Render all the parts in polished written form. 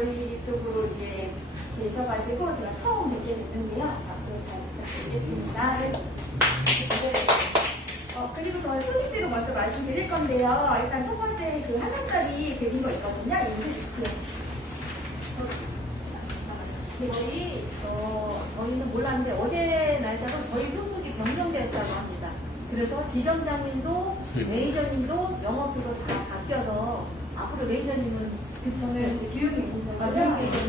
저희 쪽으로 이제 계셔가지고 제가 처음 뵙게 됐는데요. 앞으로 잘 부탁드리겠습니다. 네. 그리고 저희 소식지로 먼저 말씀드릴 건데요. 일단 첫 번째 그 한 달짜리 드린 거 있거든요. 저희는 몰랐는데 어제 날짜로 저희 소속이 변경됐다고 합니다. 그래서 지점장님도 매니저님도 영업으로 다 바뀌어서 앞으로 매니저님은 저는 이제 교육이죠.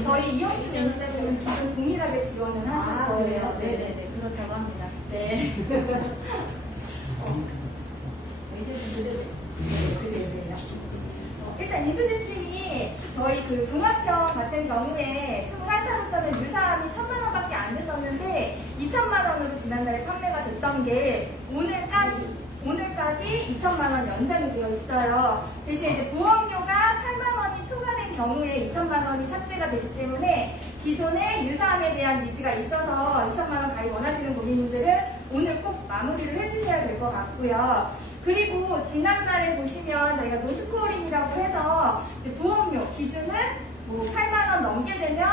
저희 이영춘 매니저님은 기존 동일하게 지원을 하실 거예요. 네네네, 그렇다고 합니다. 네. 매니저님들은 일단 인수지침이 저희 그 종합형 같은 경우에 21살부터는 유사함이 1,000만 원밖에 안 됐었는데 2,000만 원으로 지난달에 판매가 됐던 게 오늘까지 2,000만 원 연장이 되어 있어요. 대신 이제 보험료가 8만 원이 초과된 경우에 2,000만 원이 삭제가 되기 때문에 기존의 유사함에 대한 니즈가 있어서 2,000만 원 가입 원하시는 고객님들은 오늘 꼭 마무리를 해주셔야 될 것 같고요. 그리고 지난달에 보시면 저희가 노스코어링이라고 해서 이제 보험료 기준은 8만 원 넘게 되면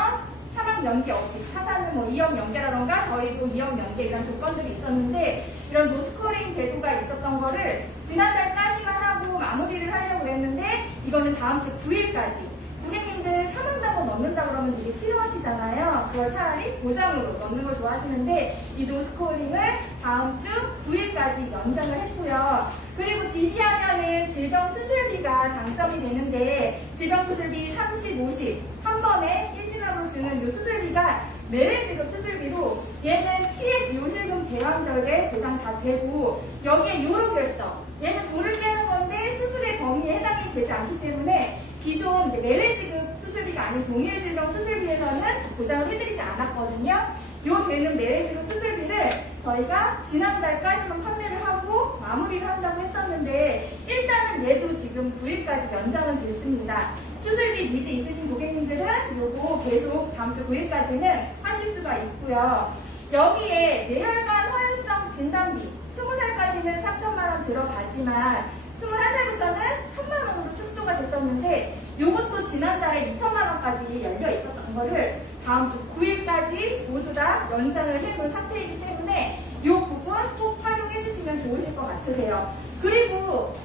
사망 연계 없이 타사는 2억 연계라던가 저희도 2억 연계 이런 조건들이 있었는데 이런 노스코어링 제도가 있었던 거를 지난달까지만 하고 마무리를 하려고 했는데 이거는 다음 주 9일까지 고객님들 사망당원 넣는다 그러면 되게 싫어하시잖아요. 그걸 차라리 보장으로 넣는 걸 좋아하시는데 이 노스코어링을 다음 주 9일까지 연장을 했고요. 그리고 DD하면은 질병 수술비가 장점이 되는데 질병 수술비 30, 50 한 번에 일시납으로 주는 이 수술비가 매일 지급 수술비로 얘는 치액 요실금 제왕절개 보장 다 되고 여기에 요로결석 얘는 돌을 깨는 건데 수술의 범위에 해당이 되지 않기 때문에 기존 이제 매일 지급 수술비가 아닌 동일 질병 수술비에서는 보장을 해드리지 않았거든요. 요 되는 매일 지급 수술비를 저희가 지난달까지만 판매를 하고 마무리를 한다고 했었는데 일단은 얘도 지금 9일까지 연장은 됐습니다. 수술비 니즈 있으신 고객님들은 요거 계속 다음 주 9일까지는 하실 수가 있고요. 여기에 뇌혈관 허혈성 진단비 20살까지는 3,000만 원 들어가지만 21살부터는 1,000만 원으로 축소가 됐었는데 요것도 지난달에 2,000만 원까지 열려 있었던 거를 다음 주 9일까지 모두 다 연장을 해놓은 상태이기 때문에 요 부분 꼭 활용해 주시면 좋으실 것 같으세요. 그리고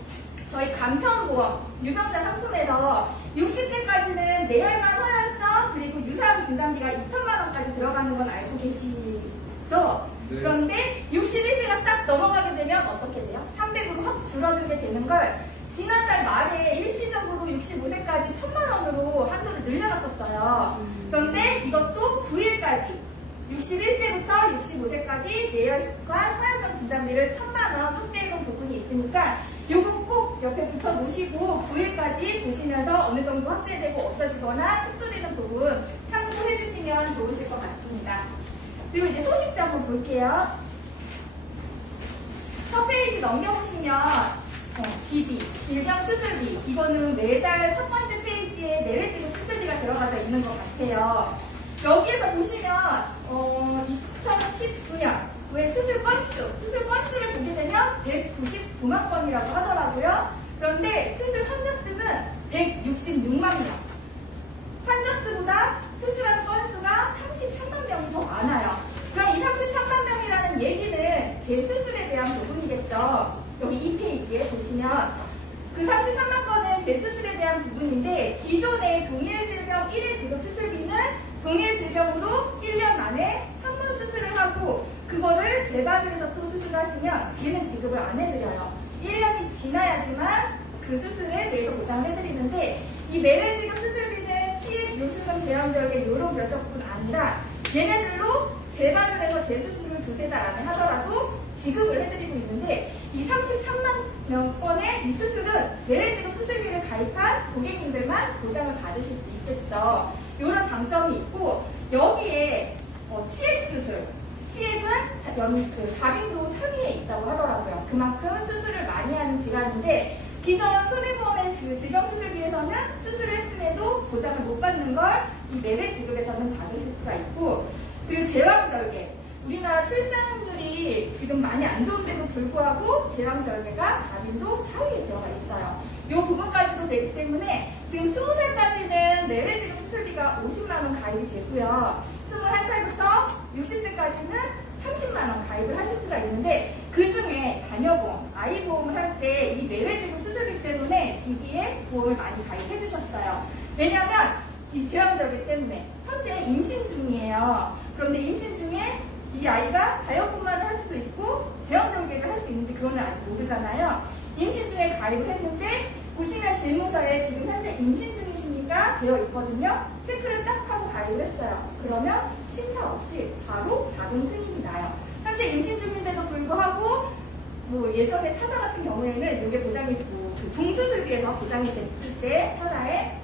저희 간편보험 유병자 상품에서 60세까지는 뇌혈관 허혈성 그리고 유사암 진단비가 2,000만 원까지 들어가는 건 알고 계시죠? 네. 그런데 61세가 딱 넘어가게 되면 어떻게 돼요? 300으로 확 줄어들게 되는 걸 지난달 말에 일시적으로 65세까지 1,000만 원으로 한도를 늘려놨었어요. 그런데 이것도 9일까지 61세부터 65세까지 뇌혈관 허혈성 진단비를 1,000만 원 확대해놓은 부분이 있으니까 요거 꼭 옆에 붙여놓으시고 9일까지 보시면서 어느 정도 확대되고 없어지거나 축소되는 부분 참고해 주시면 좋으실 것 같습니다. 그리고 이제 소식지 한번 볼게요. 첫 페이지 넘겨보시면 DB, 질병 수술비 이거는 매달 첫 번째 페이지에 매일 지급 수술비가 들어가져 있는 것 같아요. 여기에서 보시면 2019년에 수술 건수를 보게 되면 199만 건이라고 하더라고요. 그런데 수술 환자 수는 166만 명. 환자 수보다 수술한 건수가 33만 명이 더 많아요. 그럼 이 33만 명이라는 얘기는 재수술에 대한 부분이겠죠. 여기 이 페이지에 보시면 그 33만 건은 재수술에 대한 부분인데 기존의 동일 질병 1일 지급 수술비는 동일 질병으로 1년 만에 한 번 수술을 하고 그거를 재발을 해서 또 수술하시면 걔는 지급을 안 해드려요. 1년이 지나야지만 그 수술에 대해서 보장을 해드리는데 이 매일 지급 수술비는 치액, 요실금, 제왕절개, 요로결석뿐 아니라 얘네들로 재발을 해서 재수술을 두세 달 안에 하더라도 지급을 해드리고 있는데 이 33만 명권의 이 수술은 매일 지급 수술비를 가입한 고객님들만 보장을 받으실 수 있겠죠. 이런 장점이 있고 여기에 치액 수술, 치액은 다빈도 상위에 있다고 하더라고요. 그만큼 수술을 많이 하는 질환인데 기존 손해보험의 질병 수술비에서는 수술을 했음에도 보장을 못 받는 걸 이 매매 지급에서는 받으실 수가 있고 그리고 제왕절개 우리나라 출산율이 지금 많이 안 좋은데도 불구하고 제왕절개가 다빈도 4위에 들어가 있어요. 이 부분까지도 되기 때문에 지금 20살까지는 매매지급 수술비가 50만원 가입이 되고요. 21살부터 60세까지는 30만원 가입을 하실 수가 있는데, 그 중에 자녀보험, 아이보험을 할 때 이 매매지급 수술비 때문에 DB에 보험을 많이 가입해 주셨어요. 왜냐면 이 제왕절개 때문에 현재 임신 중이에요. 그런데 임신 중에 이 아이가 자연분만을 할 수도 있고 제왕절개를 할 수 있는지 그거는 아직 모르잖아요. 임신 중에 가입을 했는데 보시면 질문서에 지금 현재 임신 중이십니까? 되어 있거든요. 체크를 딱 하고 가입을 했어요. 그러면 심사 없이 바로 자동 승인이 나요. 현재 임신 중인데도 불구하고 뭐 예전에 타사 같은 경우에는 이게 보장이 그 종수술비에서 보장이 됐을 때 타사에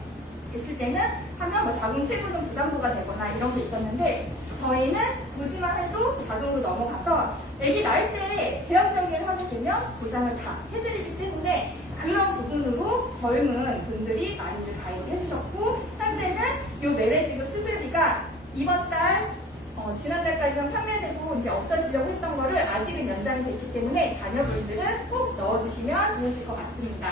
됐을 때는 하면 뭐 자궁 체부는 부담부가 되거나 이런 게 있었는데, 저희는 보지만 해도 자동으로 넘어가서 아기 낳을 때 제왕절개를 하게 되면 보장을 다 해드리기 때문에 그런 부분으로 젊은 분들이 많이들 가입을 해주셨고, 현재는 이 매매지급 수술비가 이번 달 지난달까지는 판매되고 이제 없어지려고 했던 거를 아직은 연장이 됐기 때문에 자녀분들은 꼭 넣어주시면 좋으실 것 같습니다.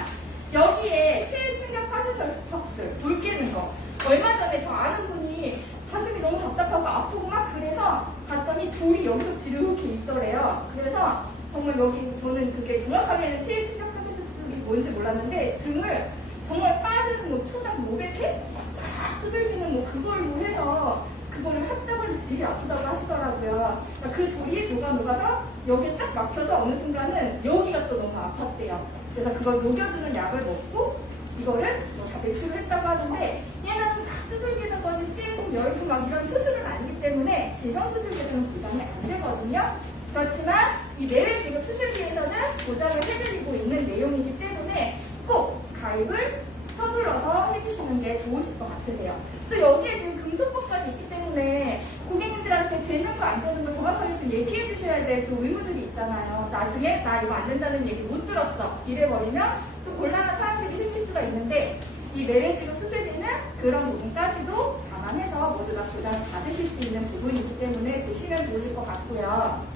여기에 체외충격 파쇄석술, 돌 깨는 거. 얼마 전에 저 아는 분이 가슴이 너무 답답하고 아프고 막 그래서 갔더니 돌이 여기서 이렇게 있더래요. 그래서 정말 여기 저는 그게 정확하게는 체외충격 파쇄석술이 뭔지 몰랐는데 등을 정말 빠른 뭐 초당 500회? 막 두들기는 뭐 그걸로 해서 그거를 했다고 되게 아프다고 하시더라고요. 그러니까 그 돌이 녹아서 여기에 딱 막혀서 어느 순간은 여기가 또 너무 아팠대요. 그래서 그걸 녹여주는 약을 먹고 이거를 다 배출을 했다고 하는데, 얘는 막 두들기는 거지 찔, 열고 막 이런 수술은 아니기 때문에 질병수술비에서는 보장이 안 되거든요. 그렇지만 이 매매지급 수술비에서는 보장을 해드리고 있는 내용이기 때문에 꼭 가입을 서둘러서 해주시는 게 좋으실 것 같으세요. 또 여기에 지금 금속법까지 있기 때문에 고객님들한테 되는 거 안 되는 거 정확하게 또 얘기해 주셔야 될 그 의무들이 있잖아요. 나중에 나 이거 안 된다는 얘기 못 들었어 이래버리면 또 곤란한 사항들이 생길 수가 있는데, 이 매매지급 수술비는 그런 부분까지도 감안해서 모두 다 보장을 받으실 수 있는 부분이기 때문에 보시면 좋으실 것 같고요.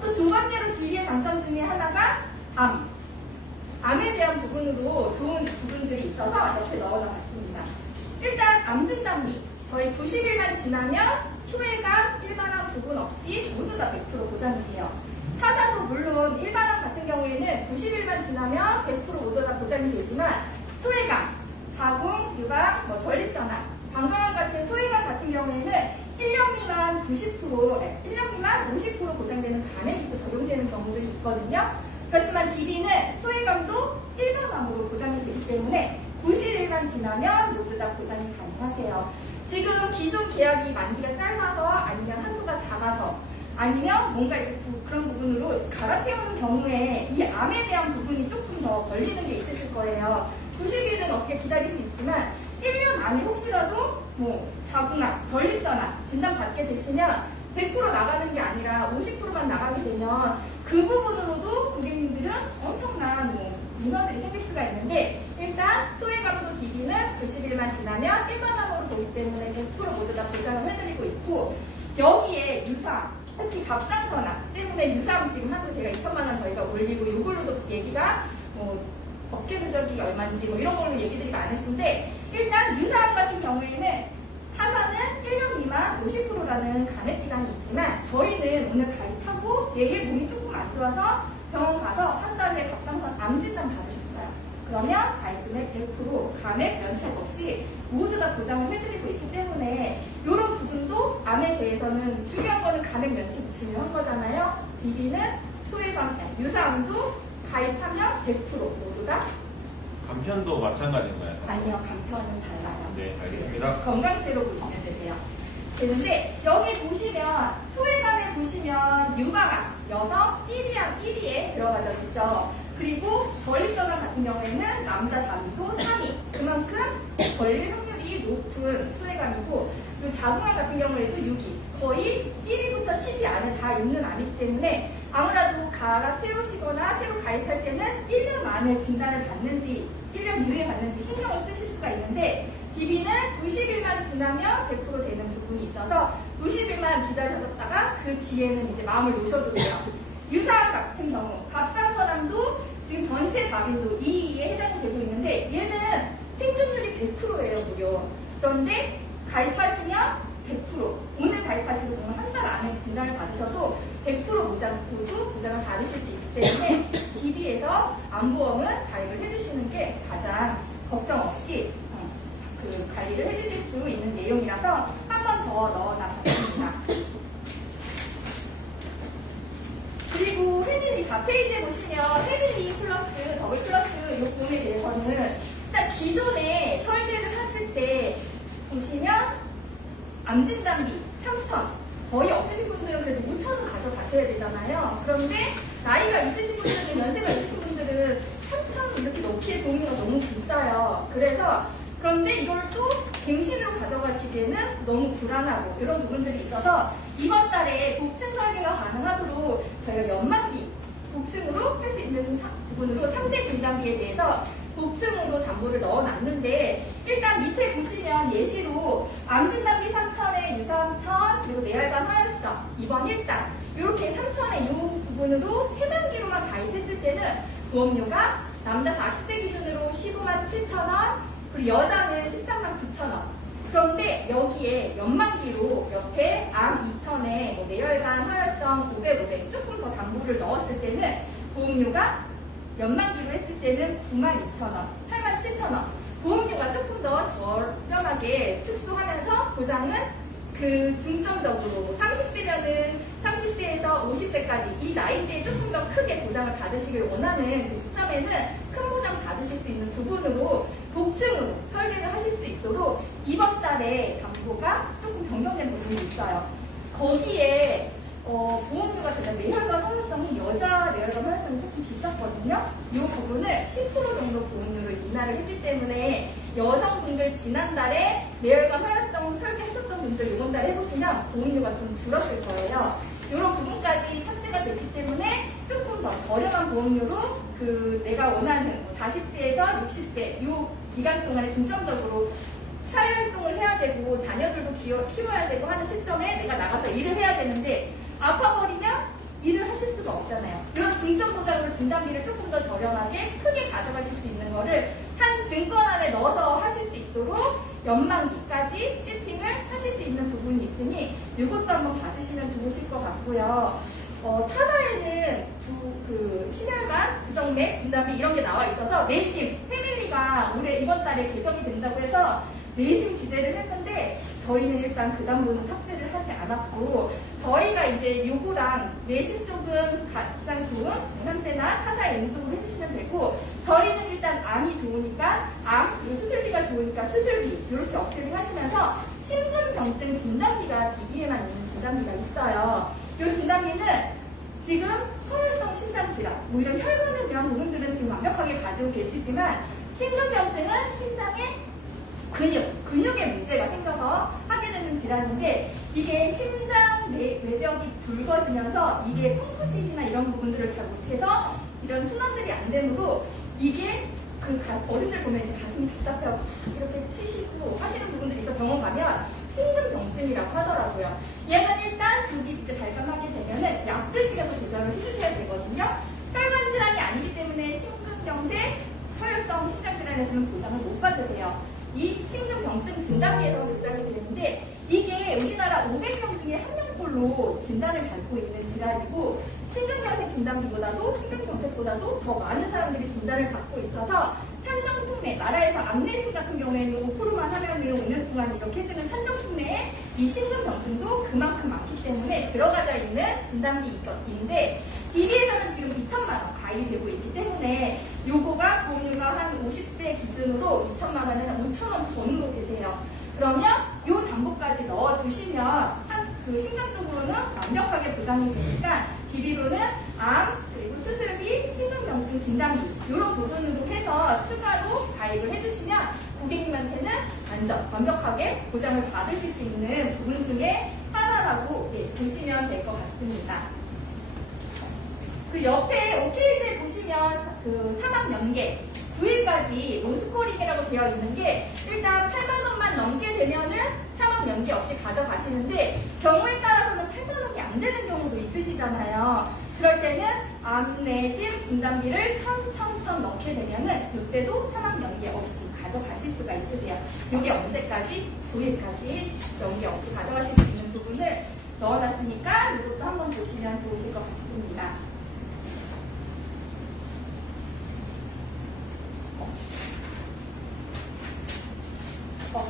또 두 번째로 DB의 장점 중에 하나가 암에 대한 부분으로 좋은 부분들이 있어서 옆에 넣어놨습니다. 일단 암 진단비, 저희 90일만 지나면 소외감, 일반암 부분 없이 모두 다 100% 보장이 돼요. 타사도 물론 일반암 같은 경우에는 90일만 지나면 100% 모두 다 보장이 되지만, 소외감, 자궁, 유방, 전립선암, 방광암 같은 소외감 같은 경우에는 1년 미만 1년 미만 50% 보장되는 간액이 또 적용되는 경우들이 있거든요. 그렇지만 DB는 소외감도 일반암으로 보장이 되기 때문에 90일만 지나면 모두 다 보장이 가능하세요. 지금 기존 계약이 만기가 짧아서, 아니면 한도가 작아서, 아니면 뭔가 이제 그런 부분으로 갈아태우는 경우에 이 암에 대한 부분이 조금 더 걸리는 게 있으실 거예요. 90일은 어떻게 기다릴 수 있지만 1년 안에 혹시라도 뭐 자궁암, 전립선암 진단받게 되시면 100% 나가는 게 아니라 50%만 나가게 되면 그 부분으로도 고객님들은 엄청난 민원들이 생길 수가 있는데, 일단 소외감도 DB는 90일만 지나면 일반암으로 보기 때문에 100% 모두 다 보장을 해드리고 있고, 여기에 유사암, 특히 갑상선암 때문에 유사암 지금 한도 제가 2천만 원 저희가 올리고, 이걸로도 얘기가 어깨 누적이 얼마인지 이런 걸로 얘기들이 많으신데, 일단 유사암 같은 경우에는 타사는 1년 미만 50%라는 간획 기간이 있지만, 저희는 오늘 가입하고 내일 몸이 조금 안 좋아서 병원 가서 한 달에 갑상선 암 진단 받으셨어요. 그러면 가입금액 100% 간획 면책 없이 모두 다 보장을 해드리고 있기 때문에 이런 부분도 암에 대해서는 중요한 거는 간획 면책이 중요한 거잖아요. DB는 소외감, 유사암도 가입하면 100% 모두 다. 간편도 마찬가지인가요? 아니요, 간편은 달라요. 네, 알겠습니다. 건강제로 보시면 되세요. 되는데 여기 보시면 소외감에 보시면 유방암, 여성 1위에 들어가져 있죠. 그리고 전립선암 같은 경우에는 남자 단위도 3위. 그만큼 걸릴 확률이 높은 소외감이고, 그리고 자궁암 같은 경우에도 6위. 거의 1위부터 10위 안에 다 있는 암이기 때문에 아무래도 갈아태우시거나 새로 가입할 때는 1년 안에 진단을 받는지 1년 이후에 받는지 신경을 쓰실 수가 있는데, DB는 90일만 지나면 100% 되는 부분이 있어서 90일만 기다렸다가 그 뒤에는 이제 마음을 놓으셔도 돼요. 유사암 같은 경우, 갑상선암도 지금 전체 다빈도 2위에 해당이 되고 있는데, 얘는 생존율이 100%예요, 무려. 그런데 가입하시면 100%, 오늘 가입하시고 정말 한 달 안에 진단을 받으셔도 100% 모두 보장을 받으실 수 있기 때문에 DB에서 암보험은 가입을 해주시는 게 가장 걱정 없이 그 관리를 해주실 수 있는 내용이라서 한 번 더 넣어놨습니다. 그리고 패밀리 4페이지에 보시면 패밀리 플러스, 더블 플러스 이 보험에 대해서는 일단 기존에 설계를 하실 때 보시면 암진단비 3,000 거의 없으신 분들은 그래도 5,000원 가져가셔야 되잖아요. 그런데 나이가 있으신 분들은, 연세가 있으신 분들은 3,000 이렇게 넣기에 보험료가 너무 비싸요. 그런데 이걸 또 갱신으로 가져가시기에는 너무 불안하고 이런 부분들이 있어서 이번 달에 복층 설계가 가능하도록 저희가 연말기 복층으로 할 수 있는 부분으로 3대 진단비에 대해서 복층으로 담보를 넣어놨는데 일단 밑에 보시면 예시로 암진단비 3,000에 유사 3,000 그리고 내혈관 하혈성 입원 1단 이렇게 3,000에 이 부분으로 3단계로만 가입했을 때는 보험료가 남자 40세 기준으로 15만 7천원 그리고 여자는 13만 9천원 그런데 여기에 연만기로 옆에 암 2,000에 뭐 내혈관 하혈성 500 조금 더 담보를 넣었을 때는 보험료가 연만기로 했을 때는 92,000원, 87,000원. 보험료가 조금 더 저렴하게 축소하면서 보장은 그 중점적으로 30세면은 30세에서 50세까지 이 나이대에 조금 더 크게 보장을 받으시길 원하는 그 시점에는 큰 보장 받으실 수 있는 부분으로 복층으로 설계를 하실 수 있도록 이번 달에 담보가 조금 변경된 부분이 있어요. 거기에 보험료가 제가 내혈관 허혈성이 여자 내혈관 허혈성이 조금 비쌌거든요. 이 부분을 10% 정도 보험료를 인하를 했기 때문에 여성분들 지난달에 내혈관 허혈성 설계하셨던 분들 이번 달에 해보시면 보험료가 좀 줄었을 거예요. 이런 부분까지 탑재가 됐기 때문에 조금 더 저렴한 보험료로 그 내가 원하는 40세에서 60세 이 기간 동안에 중점적으로 사회활동을 해야 되고 자녀들도 키워야 되고 하는 시점에 내가 나가서 일을 해야 되는데 아파버리면 일을 하실 수가 없잖아요. 이런 중점 보장으로 진단비를 조금 더 저렴하게 크게 가져가실 수 있는 거를 한 증권 안에 넣어서 하실 수 있도록 연만기까지 세팅을 하실 수 있는 부분이 있으니 이것도 한번 봐주시면 좋으실 것 같고요. 타사에는 심혈관, 부정맥, 진단비 이런 게 나와 있어서 내심, 패밀리가 올해 이번 달에 개정이 된다고 해서 내심 기대를 했는데 저희는 일단 그 담보는 탑재를 하지 않았고 저희가 이제 요거랑 내심 쪽은 가장 좋은 중상태나 타사에 있는 쪽으로 해주시면 되고 저희는 일단 암이 좋으니까 암 그리고 수술비가 좋으니까 수술비 이렇게 업데이트 하시면서 심근경증 진단비가 DB에만 있는 진단비가 있어요. 이 진단비는 지금 허혈성 심장질환 뭐 이런 혈관에 대한 부분들은 지금 완벽하게 가지고 계시지만 심근경증은 심장에 근육에 문제가 생겨서 하게 되는 질환인데 이게 심장 외벽이 붉어지면서 이게 펑크질이나 이런 부분들을 잘 못해서 이런 순환들이 안 되므로 이게 어른들 보면 이제 가슴이 답답해요. 이렇게 치시고 하시는 부분들이 있어 병원 가면 심근경증이라고 하더라고요. 얘는 일단 조기 이제 발견하게 되면은 약 드시면서 조절을 해주셔야 되거든요. 혈관 질환이 아니기 때문에 심근경색, 허혈성 심장질환에서는 보장을 못 받으세요. 이 심근경증 진단비에서 조작이 되는데 이게 우리나라 500명 중에 1명꼴로 진단을 받고 있는 질환이고 심근경색 진단비보다도 심근경색보다도 더 많은 사람들이 진단을 받고 있어서 산정특례, 나라에서 암내심 같은 경우에는 5%만 하면은 5년 동안 이렇게 해주는 산정특례에 이 심근경증도 그만큼 많기 때문에 들어가져 있는 진단비인데 DB에서는 지금 2천만 원 가입되고 있기 때문에 요거가 보험료가 한 50세 기준으로 2천만 원에는 5천 원 전후로 되세요. 그러면 요 담보까지 넣어주시면 한 그 심장 쪽으로는 완벽하게 보장이 되니까 DB로는 암 그리고 수술비, 심근경증 진단비 이런 부분으로 해서 추가로 가입을 해주시면 고객님한테는 완벽하게 보장을 받으실 수 있는 부분 중에 하나라고 보시면 될 것 같습니다. 그 옆에 5페이지에 보시면 그 사망 연계 9일까지 노스코링이라고 되어 있는 게 일단 8만 원만 넘게 되면은 사망 연계 없이 가져가시는데 경우에 따라서는 8만 원이 안 되는 경우도 있으시잖아요. 그럴 때는 암내심 진단비를 1,000 넣게 되면은 이때도 사망 연계 없이 가져가실 수가 있으세요. 이게 언제까지? 9일까지 연계 없이 가져가실 수 있는 부분을 넣어놨으니까 이것도 한번 보시면 좋으실 것 같습니다.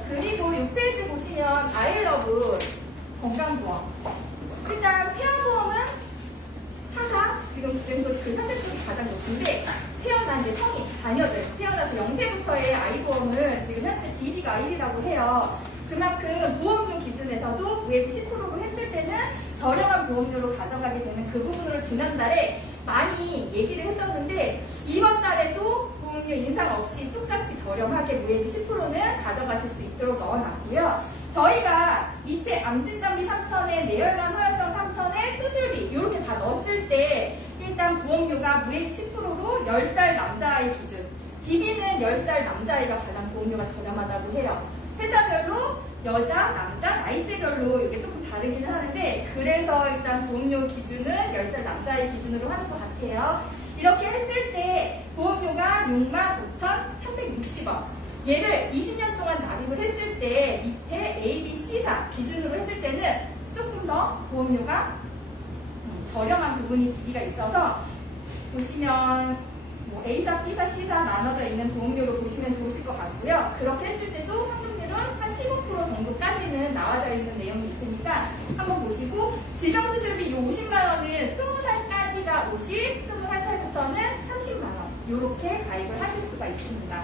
그리고 6페이지 보시면 아이러브 건강보험. 일단 태아보험은 타사, 지금 그 선택률이 가장 높은데, 태어난 이제 성인, 자녀들, 태어나서 0세부터의 아이보험을 지금 현재 DB가 1위라고 해요. 그만큼 보험료 기준에서도 VH 10%로 했을 때는 저렴한 보험료로 가져가게 되는 그 부분으로 지난달에 많이 얘기를 했었는데, 이번 달에도 보험료 인상 없이 똑같이 저렴하게 VH 10%는 가져가실 수 있도록 넣어놨고요. 저희가 밑에 암진단비 3,000에 뇌혈관 허혈성 3,000에 수술비 이렇게 다 넣었을 때 일단 보험료가 VH 10%로 10살 남자아이 기준, DB는 10살 남자아이가 가장 보험료가 저렴하다고 해요. 회사별로 여자, 남자, 나이대별로 이게 조금 다르기는 하는데, 그래서 일단 보험료 기준은 10살 남자아이 기준으로 하는 것 같아요. 이렇게 했을 때 보험료가 65,360원. 얘를 20년 동안 납입을 했을 때 밑에 A, B, C사 기준으로 했을 때는 조금 더 보험료가 저렴한 부분이 DB가 있어서 보시면 뭐 A사, B사, C사 나눠져 있는 보험료로 보시면 좋으실 것 같고요. 그렇게 했을 때도 환급률은 한 15% 정도까지는 나와져 있는 내용이 있으니까 한번 보시고, 질병수술비 이 50만 원은 20살까지가 50, 21살부터는 30만 원 이렇게 가입을 하실 수가 있습니다.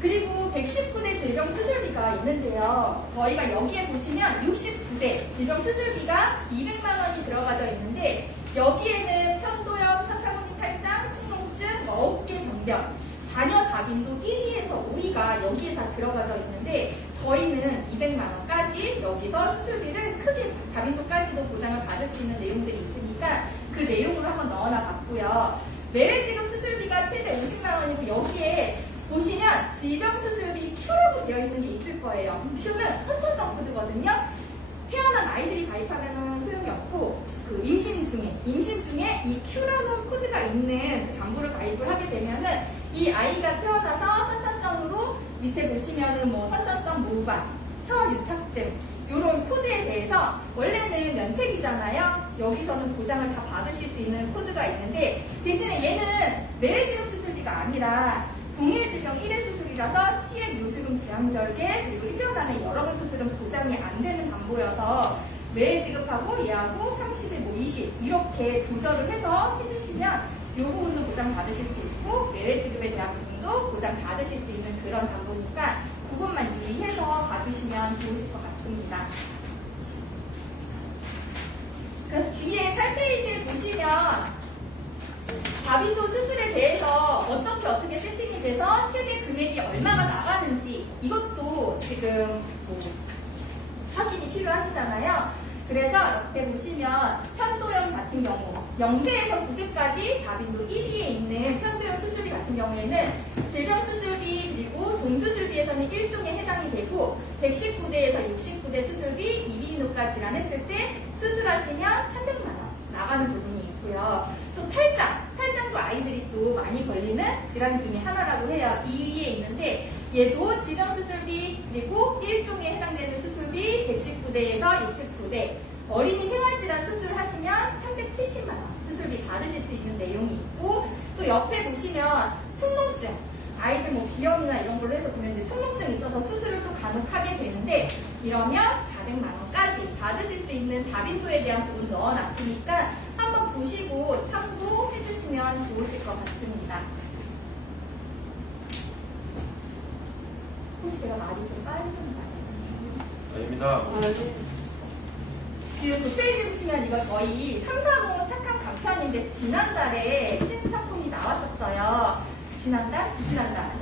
그리고 119대 질병수술비가 있는데요. 저희가 여기에 보시면 69대 질병수술비가 200만 원이 들어가져 있는데, 여기에는 편도염, 사타구니 탈장, 축농증, 어깨 병변, 자녀 다빈도 1위에서 5위가 여기에 다 들어가져 있는데, 저희는 200만 원까지 여기서 수술비를 크게 다빈도까지도 보장을 받을 수 있는 내용들이 있으니까 그 내용으로 한번 넣어놔 봤고요. 매레지급 수술비가 최대 50만 원이고, 여기에 보시면 질병수술비 Q라고 되어 있는 게 있을 거예요. Q는 선천성 코드거든요. 태어난 아이들이 가입하면 소용이 없고, 그 임신 중에 이 Q라는 코드가 있는 담보를 가입을 하게 되면은 이 아이가 태어나서 선천성으로 밑에 보시면은 뭐 선천성 모발, 혀유착증 이런 코드에 대해서 원래는 면책이잖아요. 여기서는 보장을 다 받으실 수 있는 코드가 있는데, 대신에 얘는 매일지급 수술비가 아니라 동일질병 1회 수술이라서 치액, 요실금, 제왕절개, 그리고 1년 안에 여러 번 수술은 보장이 안 되는 담보여서 매일 지급하고 얘하고 30일, 뭐 20, 이렇게 조절을 해서 해주시면 이 부분도 보장 받으실 수 있고, 매일 지급에 대한 부분도 보장 받으실 수 있는 그런 담보니까 그것만 유의해서 봐주시면 좋으실 것 같습니다. 그 뒤에 8페이지에 보시면 다빈도 수술에 대해서 어떻게 세팅이 돼서 최대 금액이 얼마가 나가는지 이것도 지금 뭐 확인이 필요하시잖아요. 그래서 옆에 보시면 편도염 같은 경우 0세에서 9세까지 다빈도 1위에 있는 편도염 수술비 같은 경우에는 질병수술비 그리고 종수술비에서는 1종에 해당이 되고, 119대에서 69대 수술비, 이비인후과 질환했을 때 수술하시면 300만 원 나가는 부분이 있고요. 또 탈장도 아이들이 또 많이 걸리는 질환 중에 하나라고 해요. 2위에 있는데 얘도 질병수술비 그리고 1종에 해당되는 수술비 119대에서 69대, 어린이 생활질환 수술하시면 370만 원 수술비 받으실 수 있는 내용이 있고, 또 옆에 보시면 축농증, 아이들 뭐 비염이나 이런 걸로 해서 보면 축농증 있어서 수술을 또 간혹 하게 되는데, 이러면 400만 원까지 받으실 수 있는 다빈도에 대한 부분 넣어놨으니까 한번 보시고 참고해 주시면 좋으실 것 같습니다. 혹시 제가 말이 좀 빨리 했나요? 아닙니다. 지금 9페이지 보시면 이거 저희 335 착한 간편인데 지난달에 신상품이 나왔었어요. 지난달?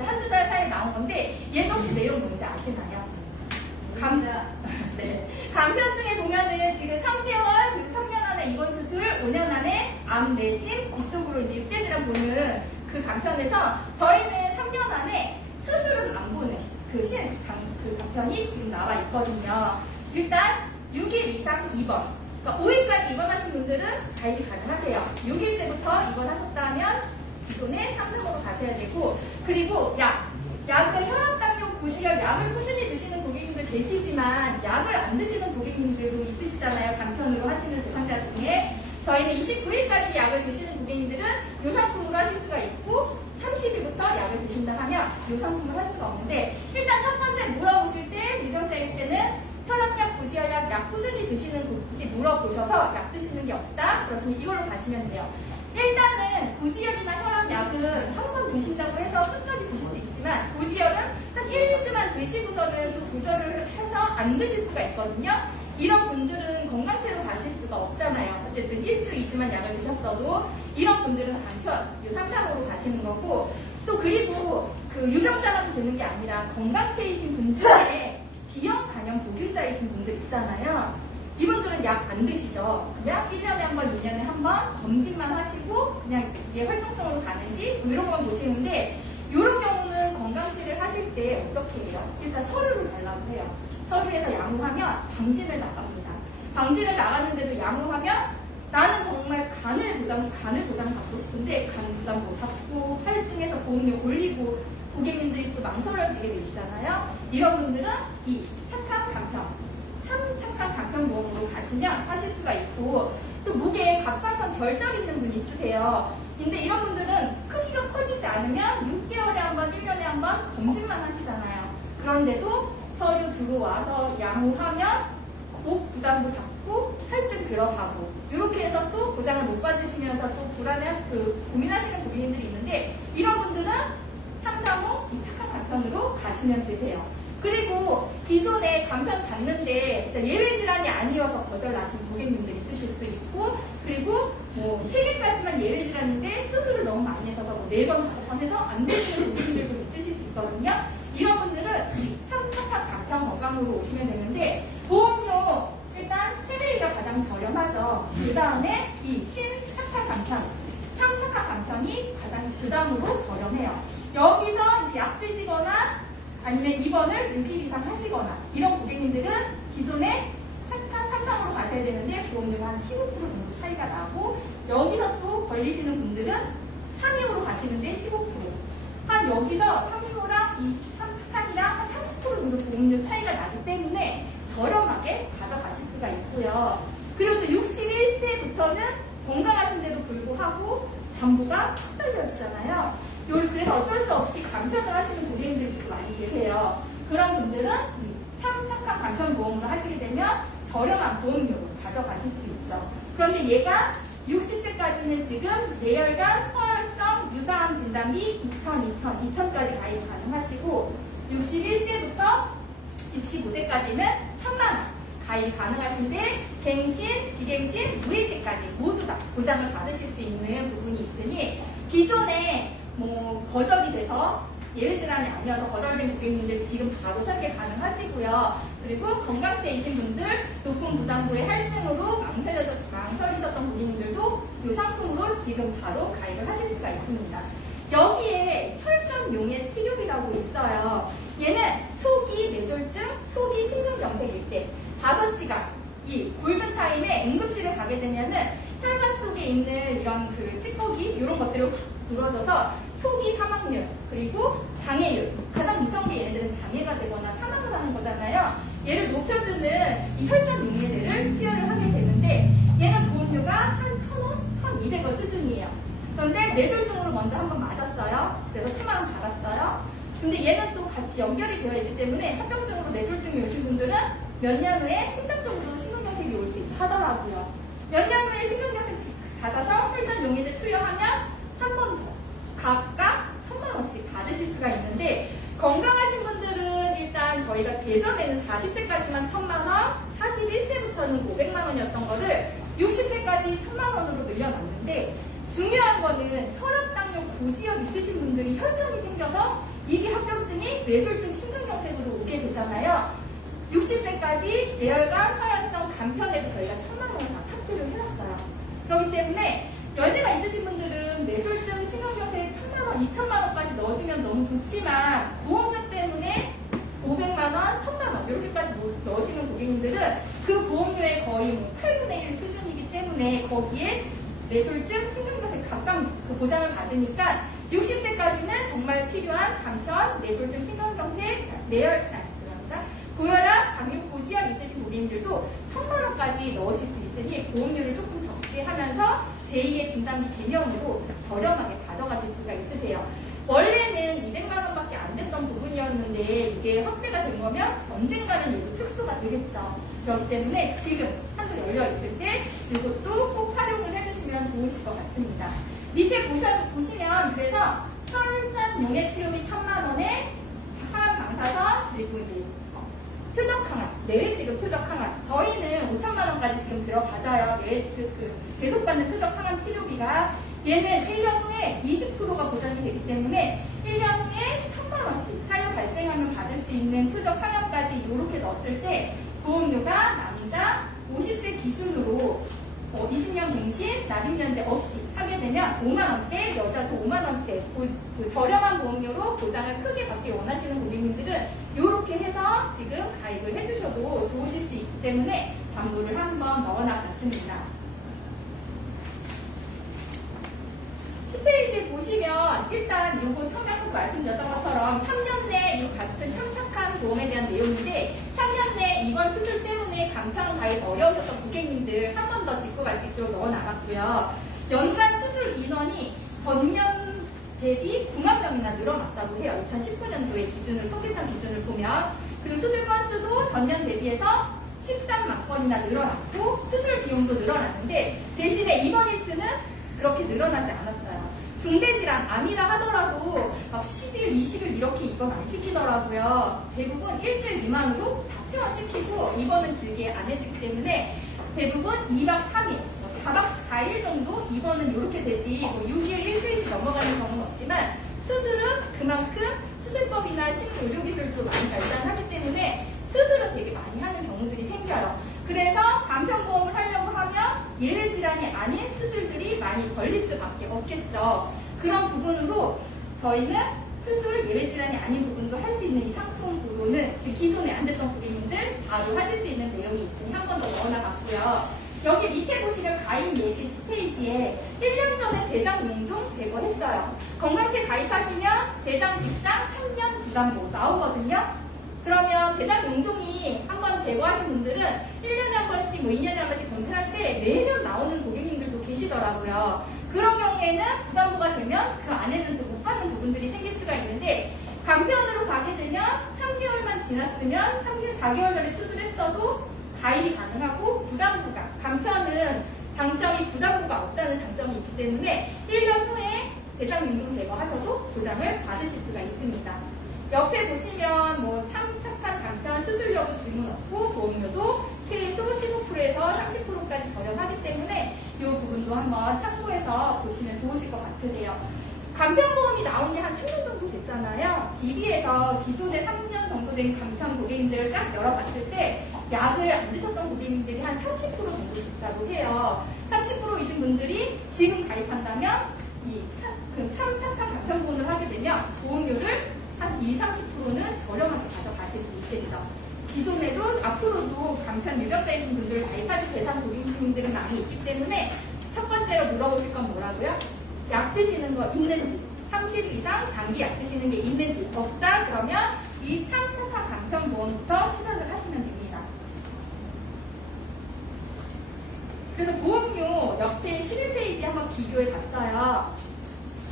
한두 달 사이에 나온 건데, 얘도 혹시 내용 뭔지 아시나요? 네. 간편증에 보면은 지금 3개월 그리고 3년 안에 입원 수술, 5년 안에 암 내심 이쪽으로 이제 6대질환 보는 그 간편에서 저희는 3년 안에 수술은 안 보는 그 간편이 지금 나와 있거든요. 일단 6일 이상 입원, 그러니까 5일까지 입원하신 분들은 가입이 가능하세요. 6일째부터 입원하셨다면 기존에 3상으로 가셔야 되고, 그리고 약을 혈압당뇨 고지혈 약을 꾸준히 드시는 고객님들 계시지만 약을 안 드시는 고객님들도 있으시잖아요. 간편으로 하시는 대상자 중에. 저희는 29일까지 약을 드시는 고객님들은 이 상품으로 하실 수가 있고 30일부터 약을 드신다 하면 이 상품을 할 수가 없는데, 일단 첫 번째 물어보실 때 유병자일 때는 혈압약, 고지혈약 약 꾸준히 드시는지 물어보셔서 약 드시는 게 없다 그러시면 이걸로 가시면 돼요. 일단은 고지혈이나 혈압약은 한 번 드신다고 해서 끝까지 드실 수 있지만 고지혈은 한 1, 2주만 드시고서는 또 조절을 해서 안 드실 수가 있거든요. 이런 분들은 건강체로 가실 수가 없잖아요. 어쨌든 1주, 2주만 약을 드셨어도 이런 분들은 간편, 이 3상으로 가시는 거고, 또 그리고 그 유병자만 되는 게 아니라 건강체이신 분 중에 비형 간염 보균자이신 분들 있잖아요. 이분들은 약 안 드시죠. 그냥 1년에 한 번, 2년에 한 번 검진만 하시고 그냥 이게 활동성으로 가는지 뭐 이런 것만 보시는데, 이런 경우는 건강체를 하실 때 어떻게 해요? 일단 서류를 달라고 해요. 서류에서 양호하면 방진을 나갑니다. 방진을 나갔는데도 양호하면 나는 정말 간을 보장 받고 싶은데 간 부담 못 받고 할증해서 보험료 올리고 고객님들이 또 망설여지게 되시잖아요. 이런 분들은 이 착한 간편, 참 착한 간편보험으로 가시면 하실 수가 있고, 또 목에 갑상선 결절 있는 분 있으세요. 근데 이런 분들은 크기가 커지지 않으면 6개월에 한 번, 1년에 한 번 검진만 하시잖아요. 그런데도 서류 들어와서 양호하면 목 부담도 잡고 할증 들어가고, 이렇게 해서 또 보장을 못 받으시면서 또 고민하시는 고객님들이 있는데, 이런 분들은 335 이 착한 간편으로 가시면 되세요. 그리고 기존에 간편 갔는데 예외 질환이 아니어서 거절하신 고객님들 있으실 수 있고, 그리고 뭐 3개까지만 예외 질환인데 수술을 너무 많이 하셔서 뭐 4번, 5번 해서 안 되시는 고객님들도 있으실 수 있거든요. 이런 분들은 이 착한 간편 건강으로 오시면 되는데, 보험료 일단 패밀리가 가장 저렴하죠. 그 다음에 이 신착한 간편, 참착한 간편이 가장 부담으로 저렴해요. 여기서 이제 약 드시거나 아니면 입원을 6일 이상 하시거나 이런 고객님들은 기존에 착한 3상으로 가셔야 되는데 보험료가 한 15% 정도 차이가 나고, 여기서 또 걸리시는 분들은 325로 가시는데 15%, 한 여기서 325랑 이 착한이랑 한 30% 정도 보험료 차이가 나기 때문에 저렴하게 가져가실 수가 있고요. 그리고 또 61세부터는 건강하신데도 불구하고 담보가 확 떨려지잖아요. 그래서 어쩔 수 없이 간편을 하시는 고객님들이 많이 계세요. 그런 분들은 참 착한 간편보험으로 하시게 되면 저렴한 보험료를 가져가실 수 있죠. 그런데 얘가 60세까지는 지금 뇌혈관, 허혈성, 유사암 진단비 2,000까지 가입 가능하시고, 61세부터 65세까지는 1,000만 원 가입 가능하신데, 갱신, 비갱신, 무해지까지 모두 다 보장을 받으실 수 있는 부분이 있으니, 기존에 뭐 거절이 돼서 예외질환이 아니어서 거절된 고객님들 지금 바로 설계 가능하시고요. 그리고 건강체이신 분들 높은 부담부의 할증으로 망설이셨던 고객님들도 이 상품으로 지금 바로 가입을 하실 수가 있습니다. 여기에 혈전용해 치료비라고 있어요. 얘는 초기 뇌졸중, 초기 심근경색일 때 5시간 이 골든타임에 응급실에 가게 되면은 혈관 속에 있는 이런 그 찌꺼기 이런 것들을 확 불어져서 초기 사망률, 그리고 장애율, 가장 무서운 게 얘네들은 장애가 되거나 사망을 하는 거잖아요. 얘를 높여주는 이 혈전용해제를 투여를 하게 되는데, 얘는 보험료가 한 1,000원, 1,200원 수준이에요. 그런데 뇌졸중으로 먼저 한번 맞았어요. 그래서 1,000만 원 받았어요. 근데 얘는 또 같이 연결이 되어 있기 때문에 합병증으로 뇌졸중이 오신 분들은 몇 년 후에 심장적으로 심근경색이 올 수 있다 하더라고요. 몇 년 후에 심근경색 받아서 혈전용해제 투여하면 한 번 더 각각 1,000만 원씩 받으실 수가 있는데, 건강하신 분들은 일단 저희가 예전에는 40세까지만 1,000만 원, 41세부터는 500만 원이었던 거를 60세까지 1,000만 원으로 늘려놨는데, 중요한 거는 혈압당뇨 고지혈 있으신 분들이 혈전이 생겨서 이게 합병증이 뇌졸중 심근경색으로 오게 되잖아요. 60세까지 뇌혈관, 화혈성, 간편에도 저희가 1,000만 원을 다 탑재를 해놨어요. 그렇기 때문에 연세가 있으신 분들은 뇌졸중, 심근경색 1,000만 원, 2,000만 원까지 넣어주면 너무 좋지만 보험료 때문에 500만 원, 1,000만 원 이렇게까지 넣으시는 고객님들은 그 보험료의 거의 뭐 8분의 1 수준이기 때문에 거기에 뇌졸중, 신경경색 각각 그 보장을 받으니까 60세까지는 정말 필요한 간편, 뇌졸중, 신경경색, 고혈압, 당뇨, 고지혈 있으신 고객님들도 1,000만 원까지 넣으실 수 있으니 보험료를 조금 적게 하면서 제2의 진단비 개념으로 저렴하게 가져가실 수가 있으세요. 원래는 200만 원밖에 안 됐던 부분이었는데 이게 확대가 된 거면 언젠가는 이거 축소가 되겠죠. 그렇기 때문에 지금 한도 열려 있을 때 이것도 꼭 활용을 해주시면 좋으실 것 같습니다. 밑에 보시면 그래서 혈전 용해 치료비 1,000만 원에 항암 방사선 그리고 이제 표적 항암, 뇌외지급 표적 항암. 저희는 5,000만 원까지 지금 들어가져요. 뇌외지급 계속 받는 표적 항암 치료비가 얘는 1년 후에 20%가 보장이 되기 때문에 1년 후에 1,000만 원씩 사유 발생하면 받을 수 있는 표적 항암까지 이렇게 넣었을 때 보험료가 남자 50세 기준으로 20년 갱신, 납입면제 없이 하게 되면 5만 원대, 여자도 5만 원대 그 저렴한 보험료로 보장을 크게 받기 원하시는 고객님들은 이렇게 해서 지금 가입을 해주셔도 좋으실 수 있기 때문에 담보를 한번 넣어놔 봤습니다. 10페이지 보시면 일단 요거 청약하고 말씀드렸던 것처럼 3년 내 이 같은 참착한 보험에 대한 내용인데 3년 내 이번 수술 때문에 간편 가입 어려우셨던 고객님들 한 번 더 짚고 갈 수 있도록 넣어나갔고요. 연간 수술 인원이 전년 대비 9만 명이나 늘어났다고 해요. 2019년도의 기준을 통계청 기준을 보면 그리고 수술 건수도 전년 대비해서 13만 건이나 늘어났고 수술 비용도 늘어났는데 대신에 입원 일수는 그렇게 늘어나지 않았어요. 중대질환, 암이라 하더라도 막 10일, 20일 이렇게 입원 안 시키더라고요. 대부분 일주일 미만으로 다 퇴원시키고 입원은 길게 안 해주기 때문에 대부분 2박 3일, 4박 4일 정도 입원은 이렇게 되지 뭐 6일, 일주일씩 넘어가는 경우는 없지만 수술은 그만큼 수술법이나 신의료기술도 많이 발달하기 때문에 수술을 되게 많이 하는 경우들이 생겨요. 그래서 간편보험을 하려고 하면 예외 질환이 아닌 수술들이 많이 걸릴 수밖에 없겠죠. 그런 부분으로 저희는 수술 예외 질환이 아닌 부분도 할 수 있는 이 상품으로는 지금 기존에 안 됐던 고객님들 바로 하실 수 있는 내용이 있으니 한 번 더 넣어놔봤고요. 여기 밑에 보시면 가입 예시 10페이지에 1년 전에 대장 용종 제거했어요. 건강체 가입하시면 대장 직장 3년 부담보 나오거든요. 그러면 대장 용종이 한번 제거하신 분들은 1년에 한 번씩, 뭐 2년에 한 번씩 검사할 때 매년 나오는 고객님들도 계시더라고요. 그런 경우에는 부담보가 되면 그 안에는 또 못 받는 부분들이 생길 수가 있는데 간편으로 가게 되면 3개월만 지났으면 4개월 전에 수술했어도 가입이 가능하고 부담보가, 간편은 장점이 부담보가 없다는 장점이 있기 때문에 1년 후에 대장 용종 제거하셔도 보장을 받으실 수가 있습니다. 옆에 보시면 뭐 참착한 간편 수술 여부 질문 없고 보험료도 최소 15%에서 30%까지 저렴하기 때문에 이 부분도 한번 참고해서 보시면 좋으실 것 같으세요. 간편보험이 나온 지 한 3년 정도 됐잖아요. DB에서 기존에 3년 정도 된 간편 고객님들을 쫙 열어봤을 때 약을 안 드셨던 고객님들이 한 30% 정도 됐다고 해요. 30%이신 분들이 지금 가입한다면 이 참착한 간편보험을 하게 되면 보험료를 한 20-30%는 저렴하게 가져가실 수 있겠죠. 기존에도 앞으로도 간편 유병자이신 분들 가입하실 대상 고객님들은 많이 있기 때문에 첫 번째로 물어보실 건 뭐라고요? 약 드시는 거 있는지, 30일 이상 장기 약 드시는 게 있는지 없다 그러면 이 참착한 간편보험부터 시작을 하시면 됩니다. 그래서 보험료 옆에 11페이지 한번 비교해 봤어요.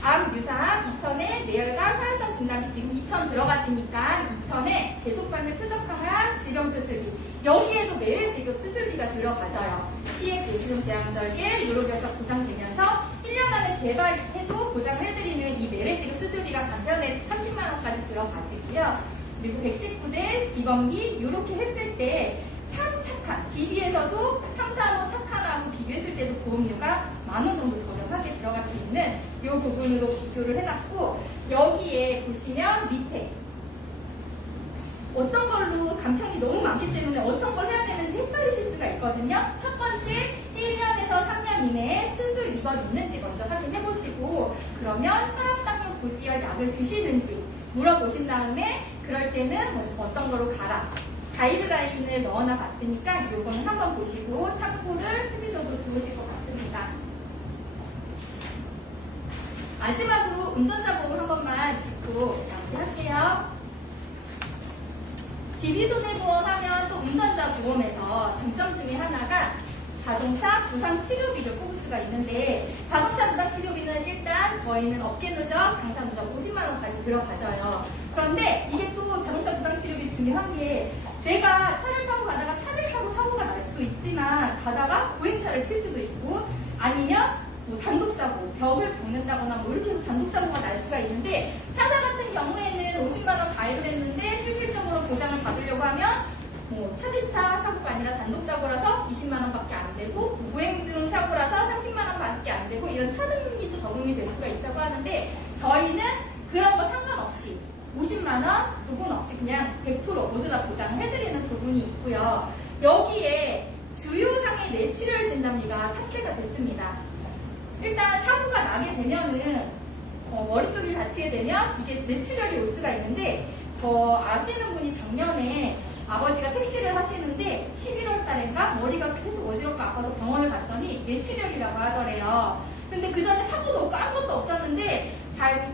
암, 유사암 2,000에 뇌혈관 화혈성 진단비 지금 2,000 들어가지니까 2,000에 계속받는 표적항암 질병수술비 여기에도 매일 지급 수술비가 들어가져요. 시액 내시경 제왕절개 요로겨서 보장되면서 1년 안에 재발해도 보장을 해드리는 이 매일 지급 수술비가 간편에 30만 원까지 들어가지고요. 그리고 119대 입원비 이렇게 했을 때 참 착한 DB에서도 3, 4, 5 착한하고 비교했을 때도 보험료가 10,000원 정도 저렴하게 들어갈 수 있는 이 부분으로 비교를 해놨고 여기에 보시면 밑에 어떤 걸로 간편이 너무 많기 때문에 어떤 걸 해야 되는지 헷갈리실 수가 있거든요. 첫 번째 1년에서 3년 이내에 수술 이번 있는지 먼저 확인해 보시고 그러면 혈압당뇨 고지혈 약을 드시는지 물어보신 다음에 그럴 때는 뭐 어떤 거로 가라 가이드라인을 넣어놔 봤으니까 요거는 한번 보시고 참고를 해주셔도 좋으실 것 같습니다. 마지막으로 운전자 보험 한 번만 짚고 마무리할게요. DB손해보험 하면 또 운전자 보험에서 장점 중에 하나가 자동차 부상 치료비를 뽑을 수가 있는데, 자동차 부상 치료비는 일단 저희는 업계 누적, 당사 누적 50만 원까지 들어가져요. 그런데 이게 또 자동차 부상 치료비 중요한 게, 내가 차를 타고 가다가 차를 타고 사고가 날 수도 있지만 가다가 보행차를 칠 수도 있고, 아니면 뭐 단독사고, 벽을 겪는다거나 뭐 이렇게 해서 단독사고가 날 수가 있는데, 타사 같은 경우에는 50만 원 가입을 했는데 실질적으로 보장을 받으려고 하면 뭐 차대차 사고가 아니라 단독사고라서 20만 원밖에 안 되고, 보행중 사고라서 30만 원밖에 안 되고, 이런 차등기도 적용이 될 수가 있다고 하는데, 저희는 그런 거 상관없이 50만 원 부분 없이 그냥 100% 모두 다 보장을 해드리는 부분이 있고요. 여기에 주요상해 뇌출혈 진단비가 탑재가 됐습니다. 일단 사고가 나게 되면은 머리 쪽이 다치게 되면 이게 뇌출혈이 올 수가 있는데, 저 아시는 분이 작년에 아버지가 택시를 하시는데 11월 달인가 머리가 계속 어지럽고 아파서 병원을 갔더니 뇌출혈이라고 하더래요. 근데 그 전에 사고도 없고 아무것도 없었는데,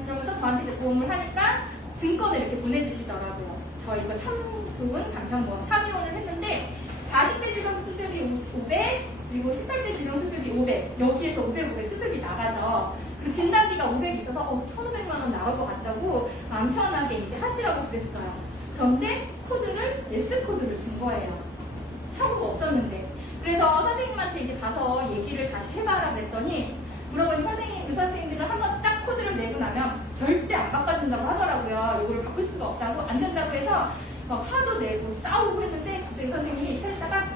그러면서 저한테 이제 보험을 하니까 증권을 이렇게 보내주시더라고요. 저 이거 참 좋은 간편보험 3위원을 했는데, 40대 질병 수술비 500, 그리고 18대 질병 수술비 500, 여기에서 500, 500 수술비 나가죠. 그리고 진단비가 500 있어서 1,500만 원 나올 것 같다고 마음 편하게 이제 하시라고 그랬어요. 그런데 코드를 S코드를 준 거예요. 사고가 없었는데. 그래서 선생님한테 이제 가서 얘기를 다시 해봐라 그랬더니, 물어보니 의사 선생님들은 한번 딱 코드를 내고 나면 절대 안 바꿔준다고 하더라고요. 이걸 바꿀 수가 없다고, 안 된다고 해서 막 화도 내고 싸우고 했는데, 갑자기 선생님이 찾다가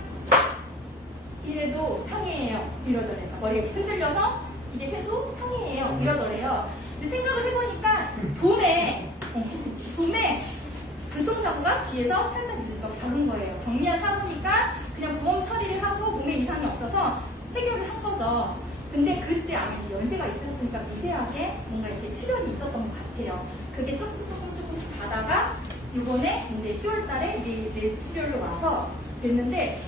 이래도 상해예요 이러더래요. 머리가 흔들려서 이게 해도 상해예요 이러더래요. 근데 생각을 해보니까 돈에 교통사고가 뒤에서 살짝 박은 거예요. 경미한 사고니까 그냥 보험 처리를 하고 몸에 이상이 없어서 해결을 한 거죠. 근데 그때 아마 이제 연세가 있으셨으니까 미세하게 뭔가 이렇게 출혈이 있었던 것 같아요. 그게 조금씩 가다가 이번에 이제 10월 달에 이게 뇌출혈로 와서 됐는데,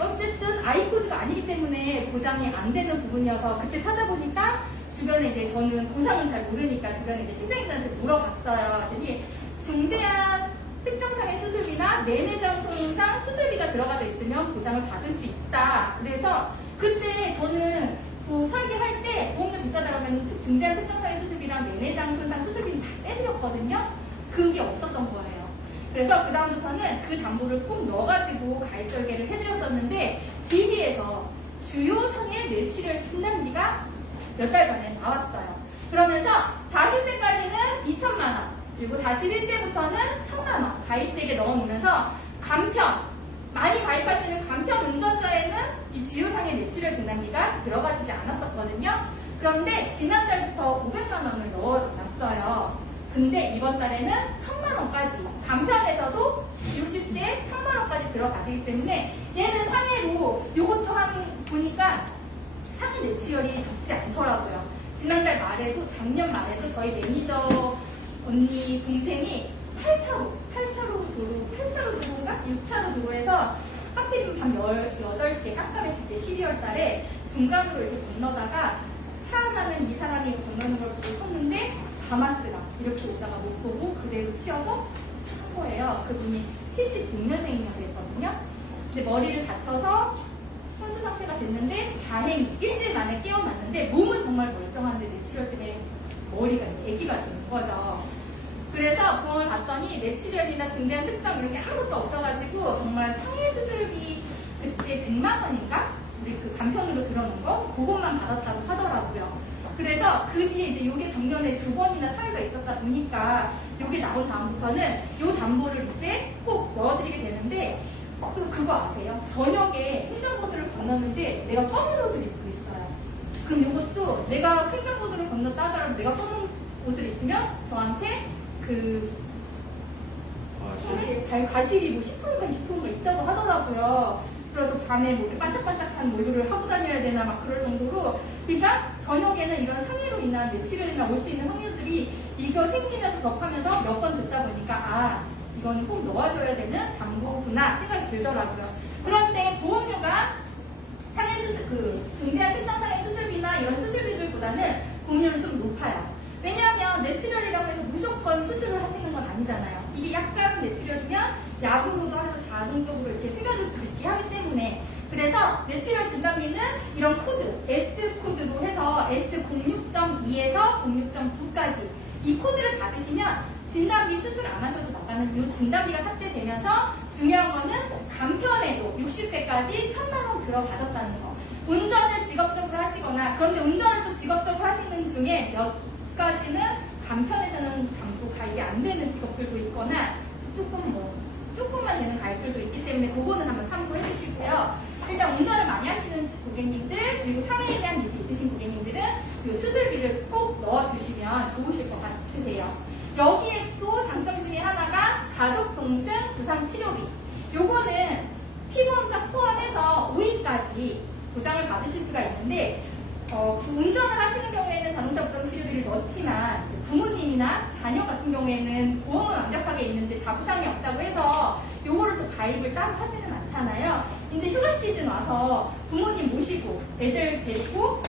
어쨌든 아이코드가 아니기 때문에 보장이 안 되는 부분이어서 그때 찾아보니까 주변에 이제 저는 보상을 잘 모르니까 주변에 이제 팀장님들한테 물어봤어요. 그랬더니 중대한 특정상의 수술비나 내내장 손상 수술비가 들어가져 있으면 보장을 받을 수 있다. 그래서 그때 저는 그 설계할 때 보험료 비싸다고 하면 중대한 특정상의 수술비랑 내내장 손상 수술비는 다 빼드렸거든요. 그게 없었던 거예요. 그래서 그 다음부터는 그 담보를 꼭 넣어가지고 가입 설계를 해드렸었는데, DB에서 주요 상해 뇌출혈 진단비가 몇 달 전에 나왔어요. 그러면서 40세까지는 2천만 원, 그리고 41세부터는 1,000만 원 가입되게 넣어놓으면서 간편, 많이 가입하시는 간편 운전자에는 이 주요 상해 뇌출혈 진단비가 들어가지지 않았었거든요. 그런데 지난달부터 500만 원을 넣어놨어요. 근데 이번 달에는 1,000만 원까지, 간편에서도 60세에 1,000만 원까지 들어가지기 때문에 얘는 상해로 요것도 보니까 상해 뇌출혈이 적지 않더라고요. 지난달 말에도, 작년 말에도 저희 매니저 언니 동생이 8차로 도로인가? 6차로 도로에서 하필이면 밤 8시에 깜깜했을 때 12월 달에 중간으로 이렇게 건너다가 차 하나는 이 사람이 건너는 걸 보고 섰는데 다마스가 이렇게 오다가 못 보고 그대로 치여서 한 거예요. 그분이 76년생이라고 했거든요. 근데 머리를 다쳐서 혼수 상태가 됐는데 다행히 일주일 만에 깨어났는데 몸은 정말 멀쩡한데 뇌출혈 때문에 머리가 이제 애기가 된 거죠. 그래서 병원을 갔더니 뇌출혈이나 중대한 특정 이런 게 아무것도 없어가지고 정말 상해 수술비 그때 100만 원인가? 우리 그 간편으로 들어놓은 거 그것만 받았다고 하더라고요. 그래서 그 뒤에 이제 요게 작년에 2번이나 사유가 있었다 보니까 요게 나온 다음부터는 요 담보를 이제 꼭 넣어드리게 되는데, 또 그거 아세요? 저녁에 횡단보도를 건넜는데 내가 검은 옷을 입고 있어요. 그럼 요것도 내가 횡단보도를 건넜다 하더라도 내가 검은 옷을 입으면 저한테 가실이 뭐 10%인가 20%인가 있다고 하더라고요. 그래서 밤에 뭐 이렇게 반짝반짝한 뭐 이거를 하고 다녀야 되나 막 그럴 정도로. 그러니까 저녁에는 이런 상해로 인한 뇌출혈이나 올 수 있는 확률들이 이거 생기면서 접하면서 몇 번 듣다 보니까 이거는 꼭 넣어줘야 되는 담보구나 생각이 들더라고요. 그런데 보험료가 상해 수술, 중대한 특정상해 수술비나 이런 수술비들보다는 보험료는 좀 높아요. 왜냐하면 뇌출혈이라고 해서 무조건 수술을 하시는 건 아니잖아요. 이게 약간 뇌출혈이면 약으로도 해서 자동적으로 이렇게 스며들 수도 있게 하기 때문에, 그래서 뇌출혈 진단비는 이런 코드, S 코드로 해서 S06.2에서 06.9까지 이 코드를 받으시면 진단비 수술 안 하셔도 나가는 이 진단비가 삭제되면서 중요한 거는 간편에도 60세까지 1,000만 원 들어가졌다는 거. 운전을 직업적으로 하시거나, 그런데 운전을 또 직업적으로 하시는 중에 몇 가지는 간편에서는 담보 가입이 안 되는 직업들도 있거나 조금만 되는 가입들도 있기 때문에 그거는 한번 참고해 주시고요. 일단 운전을 많이 하시는 고객님들, 그리고 상해에 대한 니즈 있으신 고객님들은 이 수술비를 꼭 넣어주시면 좋으실 것 같으세요. 여기에 또 장점 중에 하나가 가족 동등 부상 치료비. 요거는 피보험자 포함해서 5인까지 보장을 받으실 수가 있는데, 운전을 하시는 경우에는 자동차 부상 치료비를 넣지만 부모님이나 자녀 같은 경우에는 보험은 완벽하게 있는데 자부상이 없다고 해서 요거를 또 가입을 따로 하지는 않잖아요. 이제 휴가 시즌 와서 부모님 모시고 애들 데리고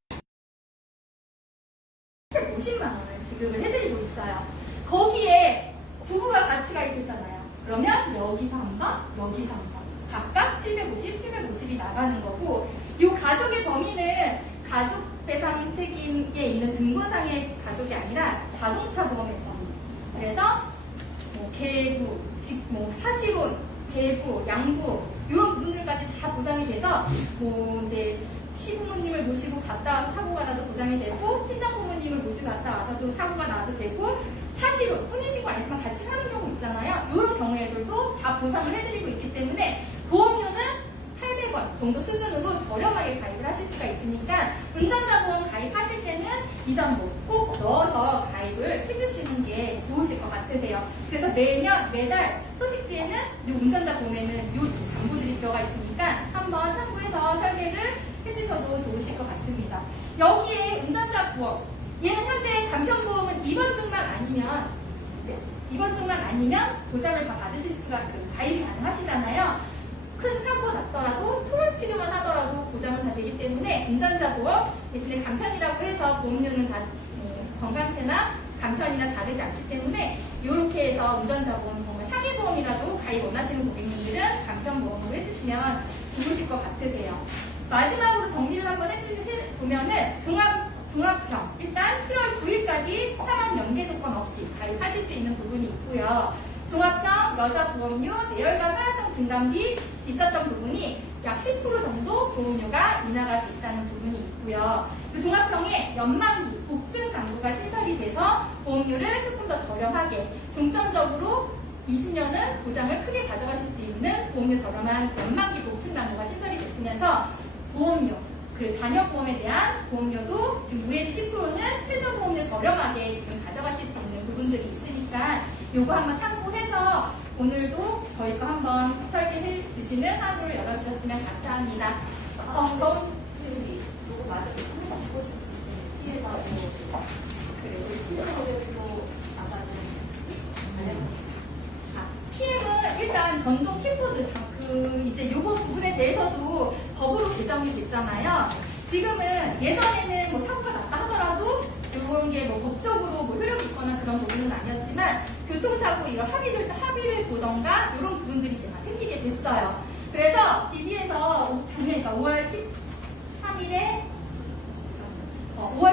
50만 원을 지급을 해드리고 있어요. 거기에 부부가 같이 가입했잖아요. 그러면 여기서 한 번, 여기서 한 번. 각각 750, 750이 나가는 거고, 이 가족의 범위는 가족 배상 책임에 있는 등본상의 가족이 아니라 자동차 보험의 범위. 그래서 계부, 사실혼, 계부, 양부 이런 부분들까지 다 보장이 돼서 이제 시부모님을 모시고 갔다 와서 사고가 나도 보장이 되고, 친정 부모님을 모시고 갔다 와서도 사고가 나도 되고, 사실혼, 혼인신고 아니지만 같이 사는 경우 있잖아요. 이런 경우에도 다 보상을 해드리고 있기 때문에 보험료는 800원 정도 수준으로 저렴하게 가입을 하실 수가 있으니까 운전자 보험 가입하실 때는 이 담보 꼭 넣어서 가입을 해주시는 게 좋으실 것 같으세요. 그래서 매달 소식지에는 이 운전자 보험에는 이 담보들이 들어가 있으니까 한번 참고해서 설계를 해주셔도 좋으실 것 같습니다. 여기에 운전자 보험, 얘는 현재 간편보험은 이번 주만 아니면 보장을 다 받으실 수가 가입이 가능하시잖아요. 큰 사고 났더라도 통원 치료만 하더라도 보장은 다 되기 때문에 운전자 보험 대신에 간편이라고 해서 보험료는 다 건강세나 간편이나 다르지 않기 때문에 이렇게 해서 운전자 보험 정말 상해 보험이라도 가입 원하시는 고객님들은 간편 보험으로 해주시면 좋으실 것 같으세요. 마지막으로 정리를 한번 해보면은 종합형 일단 7월 9일까지 사망 연계 조건 없이 가입하실 수 있는 부분이 있고요. 종합형 여자 보험료, 뇌혈관 화약성 진단비 있었던 부분이 약 10% 정도 보험료가 인하가 돼 있다는 부분이 있고요. 그 종합형에 연만기, 복층 당구가 신설이 돼서 보험료를 조금 더 저렴하게, 중점적으로 20년은 보장을 크게 가져가실 수 있는 보험료 저렴한 연만기 복층 당구가 신설이 됐으면서 보험료, 그 자녀보험에 대한 보험료도 지금 무해지 10%는 최저보험료 저렴하게 지금 가져가실 수 있는 부분들이 있으니까 요거 한번 참고해서 오늘도 저희 거 한번 설계해 주시는 하루를 열어주셨으면 감사합니다. 너무 이거 맞아. 한번 집어줄 수 있어요. 피해가 그래. 우리 피해가지고 PM은 일단 전동 킥보드 이제 요거 부분에 대해서도 법으로 개정이 됐잖아요. 지금은 예전에는 사고가 났다 하더라도 이런 게 법적으로 효력이 있거나 그런 부분은 아니었지만 교통사고 이런 합의를 보던가 이런 부분들이 이제 다 생기게 됐어요. 그래서 DB에서 작년, 그러니까 5월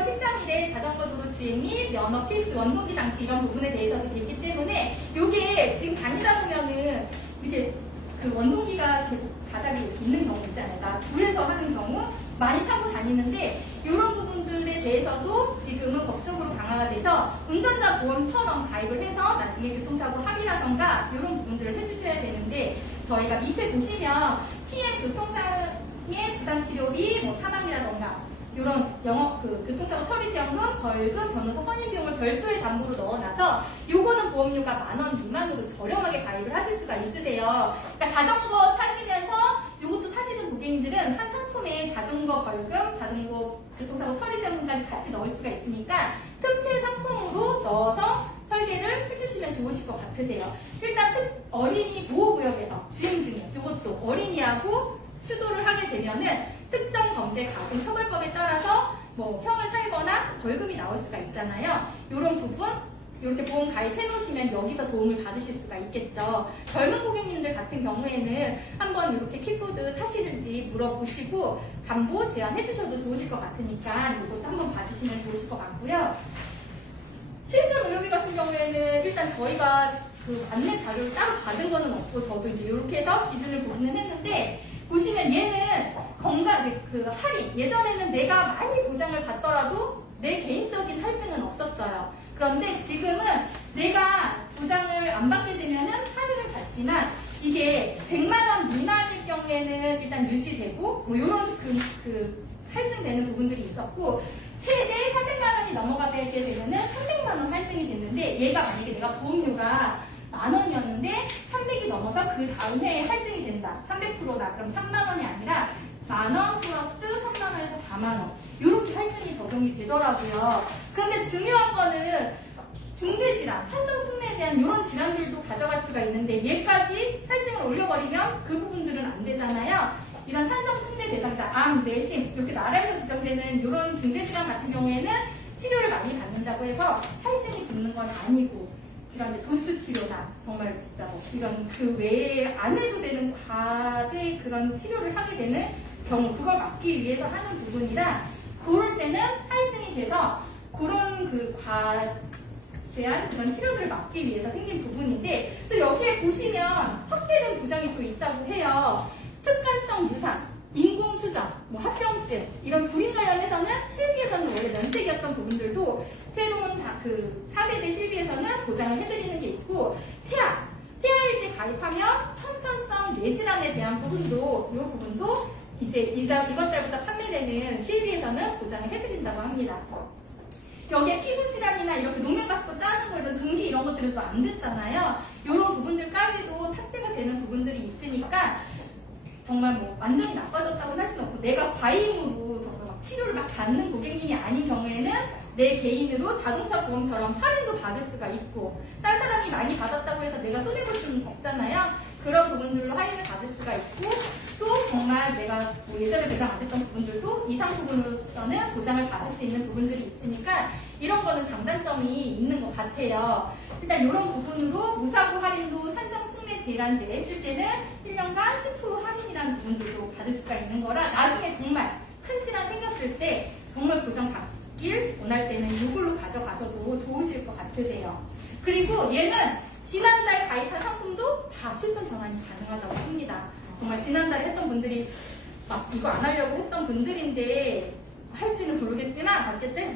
13일에 자전거 도로 주행 및 면허 필수 원동기 장치 이런 부분에 대해서도 됐기 때문에 이게 지금 다니다 보면은 이렇게 그 원동기가 계속 바닥에 이렇게 있는 경우 있잖아요. 나 구에서 하는 경우 많이 타고 다니는데 이런 부분들에 대해서도 지금은 법적으로 강화가 돼서 운전자 보험처럼 가입을 해서 나중에 교통사고 합의라던가 이런 부분들을 해주셔야 되는데 저희가 밑에 보시면 PM 교통상해 부상치료비 사망이라던가 이런 교통사고 처리지원금, 벌금, 변호사 선임비용을 별도의 담보로 넣어놔서 요거는 보험료가 10,000원 미만으로 저렴하게 가입을 하실 수가 있으세요. 그러니까 자전거 타시면서 요것도 타시는 고객님들은 한 상품에 자전거 벌금, 자전거 교통사고 처리지원금까지 같이 넣을 수가 있으니까 틈새 상품으로 넣어서 설계를 해주시면 좋으실 것 같으세요. 일단 어린이 보호구역에서 주행 중에 이것도 어린이하고 추도를 하게 되면은 특정 범죄 가중 처벌법에 따라서 뭐 형을 살거나 벌금이 나올 수가 있잖아요. 이런 부분 이렇게 보험 가입해 놓으시면 여기서 도움을 받으실 수가 있겠죠. 젊은 고객님들 같은 경우에는 한번 이렇게 킥보드 타시는지 물어보시고 담보 제안해 주셔도 좋으실 것 같으니까 이것도 한번 봐주시면 좋으실 것 같고요. 실손 의료비 같은 경우에는 일단 저희가 그 안내 자료를 따로 받은 거는 없고 저도 이제 이렇게 해서 기준을 보기는 했는데 보시면 얘는 건강 그 할인 예전에는 내가 많이 보장을 받더라도 내 개인적인 할증은 없었어요. 그런데 지금은 내가 보장을 안 받게 되면은 할인을 받지만 이게 100만 원 미만일 경우에는 일단 유지되고 뭐 이런 그 할증되는 부분들이 있었고 최대 400만 원이 넘어가게 되면은 300만 원 할증이 됐는데 얘가 만약에 내가 보험료가 10,000원이었는데 300이 넘어서 그 다음 해에 할증이 된다. 300%다. 그럼 3만 원이 아니라 10,000원 플러스 3만 원에서 4만 원. 이렇게 할증이 적용이 되더라고요. 그런데 중요한 거는 중대질환, 산정특례에 대한 이런 질환들도 가져갈 수가 있는데 얘까지 할증을 올려버리면 그 부분들은 안 되잖아요. 이런 산정특례 대상자, 암, 뇌심 이렇게 나라에서 지정되는 이런 중대질환 같은 경우에는 치료를 많이 받는다고 해서 할증이 붙는 건 아니고 이런 도수 치료나 정말 진짜 뭐 이런 그 외에 안 해도 되는 과대 그런 치료를 하게 되는 경우 그걸 막기 위해서 하는 부분이라 그럴 때는 할증이 돼서 그런 그 과대한 그런 치료들을 막기 위해서 생긴 부분인데 또 여기에 보시면 확대된 보장이 또 있다고 해요. 습관성 유산, 인공수정, 뭐 합병증 이런 불임 관련해서는 실비에서는 원래 면책이었던 부분들도 새로운 그 4세대 실비에서는 보장을 해드리는 게 있고 태아일 때 가입하면 선천성 뇌질환에 대한 부분도 이 부분도 이제 이번 달부터 판매되는 실비에서는 보장을 해드린다고 합니다. 여기에 피부질환이나 이렇게 농약 같은 거 짜는 거 이런 전기 이런 것들은 또 안 듣잖아요. 이런 부분들까지도 탑재가 되는 부분들이 있으니까 정말 뭐 완전히 나빠졌다고는 할 수는 없고 내가 과잉으로 정말 막 치료를 막 받는 고객님이 아닌 경우에는 내 개인으로 자동차 보험처럼 할인도 받을 수가 있고 딴 사람이 많이 받았다고 해서 내가 손해볼 수는 없잖아요. 그런 부분들로 할인을 받을 수가 있고 또 정말 내가 뭐 예전에 보장 안 됐던 부분들도 이 상품으로서는 보장을 받을 수 있는 부분들이 있으니까 이런 거는 장단점이 있는 것 같아요. 일단 이런 부분으로 무사고 할인도 산정특례 질환제에 했을 때는 1년간 10% 할인이라는 부분들도 받을 수가 있는 거라 나중에 정말 큰 질환 생겼을 때 정말 보장 받길 원할 때는 이걸로 가져가셔도 좋으실 것 같으세요. 그리고 얘는 지난달 가입한 상품도 다 실손 전환이 가능하다고 합니다. 정말 지난달에 했던 분들이 막 이거 안 하려고 했던 분들인데 할지는 모르겠지만 어쨌든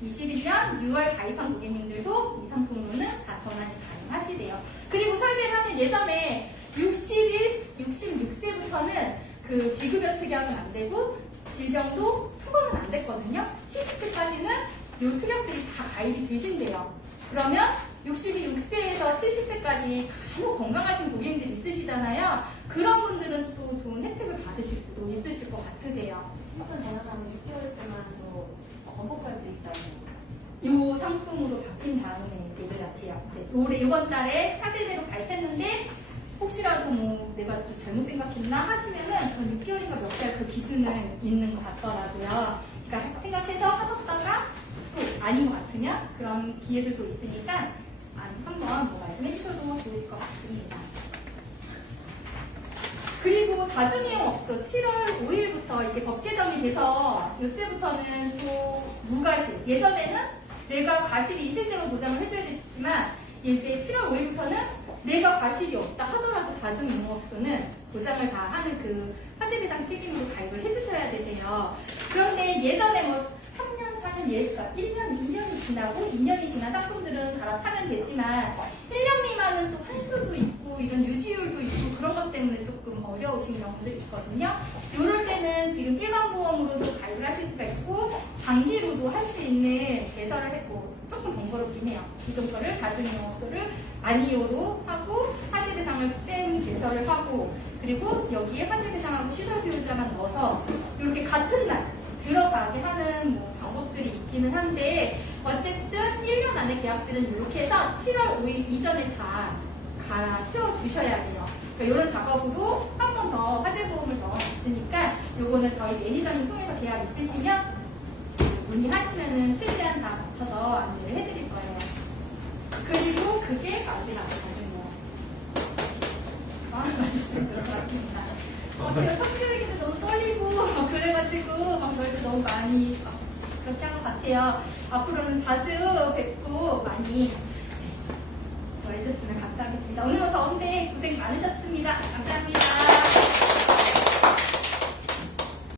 2021년 6월 가입한 고객님들도 이 상품으로는 다 전환이 가능하시대요. 그리고 설계를 하면 예전에 66세부터는 그 비급여 특약은 안 되고 질병도 특허는 안 됐거든요. 70세까지는 이 특약들이 다 가입이 되신대요. 그러면 66세에서 70세까지 간혹 건강하신 고객님들이 있으시잖아요. 그런 분들은 또 좋은 혜택을 받으실 수도 있으실 것 같으세요. 실손 전환하면 6개월 동안 또 번복할 수 있다고. 이 상품으로 바뀐 다음에 될 것 같아요. 올해 이번 달에 4세대로 가입했는데 혹시라도 뭐 내가 또 잘못 생각했나 하시면은 6개월인가 몇 달 그 기준은 있는 것 같더라고요. 그러니까 생각해서 하셨다가 또 아닌 것 같으면 그런 기회들도 있으니까 한번 뭐 말씀해 주셔도 좋으실 것 같습니다. 그리고 다중이용업소 7월 5일부터 이게 법 개정이 돼서 이때부터는 또 무과실 예전에는 내가 과실이 있을 때만 보장을 해줘야 됐지만 이제 7월 5일부터는 내가 과실이 없다 하더라도 다중이용업소는 보장을 다 하는 그 화재배상 책임으로 가입을 해주셔야 되세요. 그런데 예전에 뭐 3년, 4년, 1년, 2년이 지나고 2년이 지난 상품들은 갈아타면 되지만 1년 미만은 또 환수도 있고 이런 유지율도 있고 그런 것 때문에 조금 어려우신 경우들이 있거든요. 이럴 때는 지금 일반 보험으로도 가입을 하실 수가 있고 장기로도 할 수 있는 개설을 했고 조금 번거롭긴 해요. 기존 거를 다중이용업소를 아니오로 하고 화재배상을 뺀 개설을 하고 그리고 여기에 화재배상하고 시설비율자만 넣어서 이렇게 같은 날 들어가게 하는 뭐 방법들이 있기는 한데 어쨌든 1년 안에 계약들은 이렇게 해서 7월 5일 이전에 다 갈아 세워주셔야 돼요. 그러니까 이런 작업으로 한 번 더 화재 보험을 넣어놨으니까 요거는 저희 매니저님 통해서 계약 있으시면 문의하시면은 최대한 다 맞춰서 안내를 해드릴 거예요. 그리고 그게 마지막 과정이에요. 맞으시면 좋을 것 같습니다. 제가 첫 교육인데 너무 떨리고 막 그래가지고 막 저희도 너무 많이 막 그렇게 한 것 같아요. 앞으로는 자주 뵙고 많이 해주셨으면 감사하겠습니다. 오늘도 더운데 고생 많으셨습니다. 감사합니다.